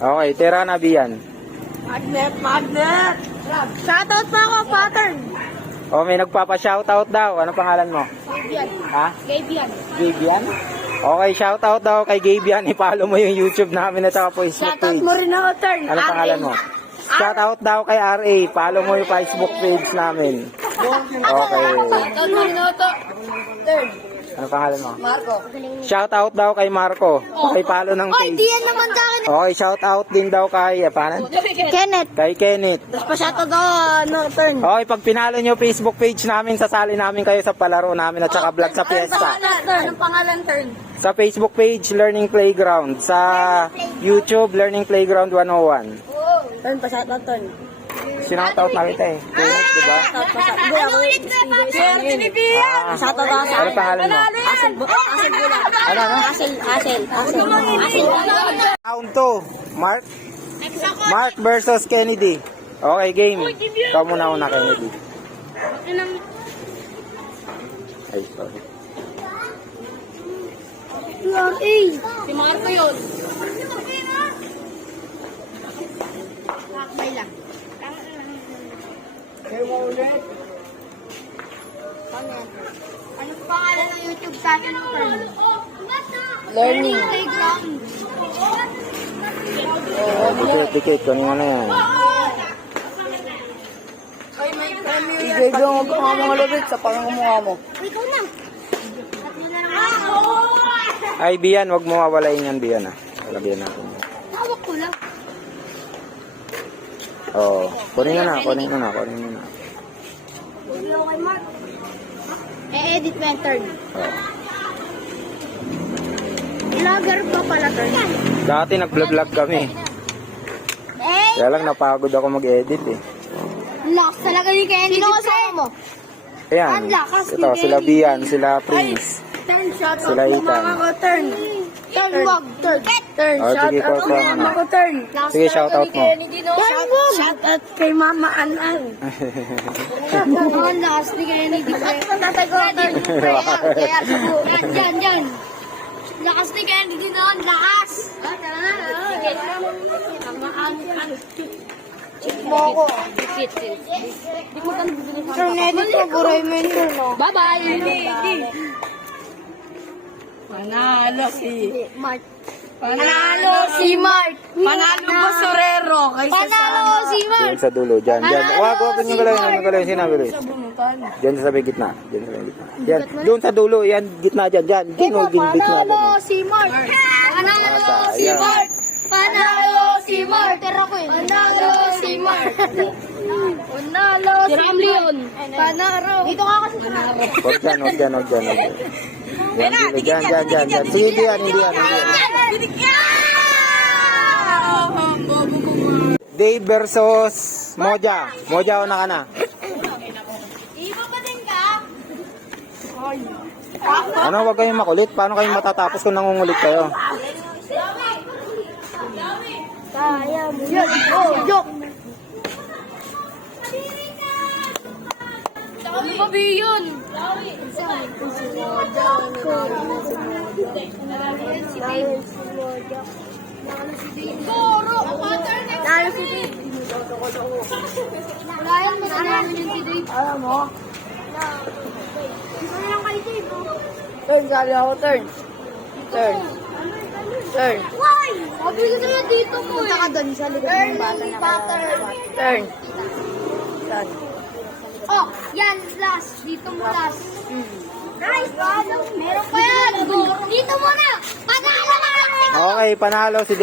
Okay, Terana Bian. Magnet! Shoutout pa ako, pattern! O, may nagpapa-shoutout daw. Anong pangalan mo? Gabian. Ha? Gabian. Gabian? Okay, shoutout daw kay Gabian. I-follow mo yung YouTube namin at saka Facebook Shoutout page. mo rin ako, turn. Anong pangalan mo? Shoutout daw kay RA. Follow mo yung Facebook page namin. Okay. Shoutout mo rin ako, turn. Anong pangalan mo? Marco. Shoutout daw kay Marco. Pakipalo ng Oy, di page. yan naman sa akin. Okay, shoutout din daw kay, paano? Kenneth. Kay Kenneth. Tapos pa shoutout ako, turn. Okay, pag pinalo nyo Facebook page namin, sasali namin kayo sa palaro namin at saka vlog sa fiesta. Anong pangalan, turn? Sa Facebook page, Learning Playground. Sa YouTube, Learning Playground 101. Turn pa shoutout, turn. Sinoutout na kita eh. Kenneth, diba? Ano ulit ka pa? Ah, Shoutout ako sa ano pangalan mo? Asel Bulan. Ano? Asel. Round 2. Mark? Mark versus Kennedy. Okay, game. Ikaw muna una, Kennedy. Ay, sorry. Si Marco yun. Lakbay lang. Anong pangalan ng YouTube channel mo? Learning Playground. Dikit, kanina na yan. Igay daw ang mga mga labit sa pangmumukha mo. Ikaw na. Ay, Bian, wag mo mawalain yan, Bian ah. Lagyan natin. Hawak ko lang. Oo. Kunin mo na. E-edit mo yung turn. Oo. Vlogger pa pala turn. Dati nag-vlog kami. Kaya lang napagod ako mag-edit eh. Lakas talaga ni Kenny. Sino kasama mo? Ayan. Ang lakas ni Ito, sila Kenny. Bian, sila Prince. Turn, shot Sila Ethan. turn. Turn, wag. Turn. Turn, Oh, sige, shot out. ko, ano. Ako turn. Sige, shoutout mo. Shout out kay Mama Anan. Ang lakas ni Kenny. Tatagaw turn. Diyan. Lakas ni Kenny din noon. Lakas. Moko. Turn edit ko. Buray mo yung turn. Bye-bye. Panalo si Mart. Panalo si Mart. Panalo Basurero. Panalo si Mart. Diyan sa dulo, dyan. Wag yung galaw yung sinabi rin. Dyan sa may gitna. Dyan. Doon sa dulo, yan, gitna dyan. Dyan, gitna. Panalo si Mart. Panalo si Mart. Panalo si Mart. Panalo si Mart. Panalo si Mart. Panalo. Dito ka kasi sa Wag dyan. Dyan. Sige, Bian, hindi yan. Dave versus Moja. Moja, una ka na. Iba pa din ka? Ano, wag kayong makulit. Paano kayong matatapos kung nangungulit kayo? Kaya mo yun. Joke. Ano ba yun? Nalo si Dave. Wala yung mananalo din si Dave. Alam mo? Ano lang kay Dave? Turn, gali ako, turn. Why? Sabi ko sa'yo dito mo eh. Punta ka doon sa likod ng bata na Turn. Oh, yan, last. Dito mo last. Nice. Meron pa yan. Dito mo na. Panalo na. Okay, panalo si Dave.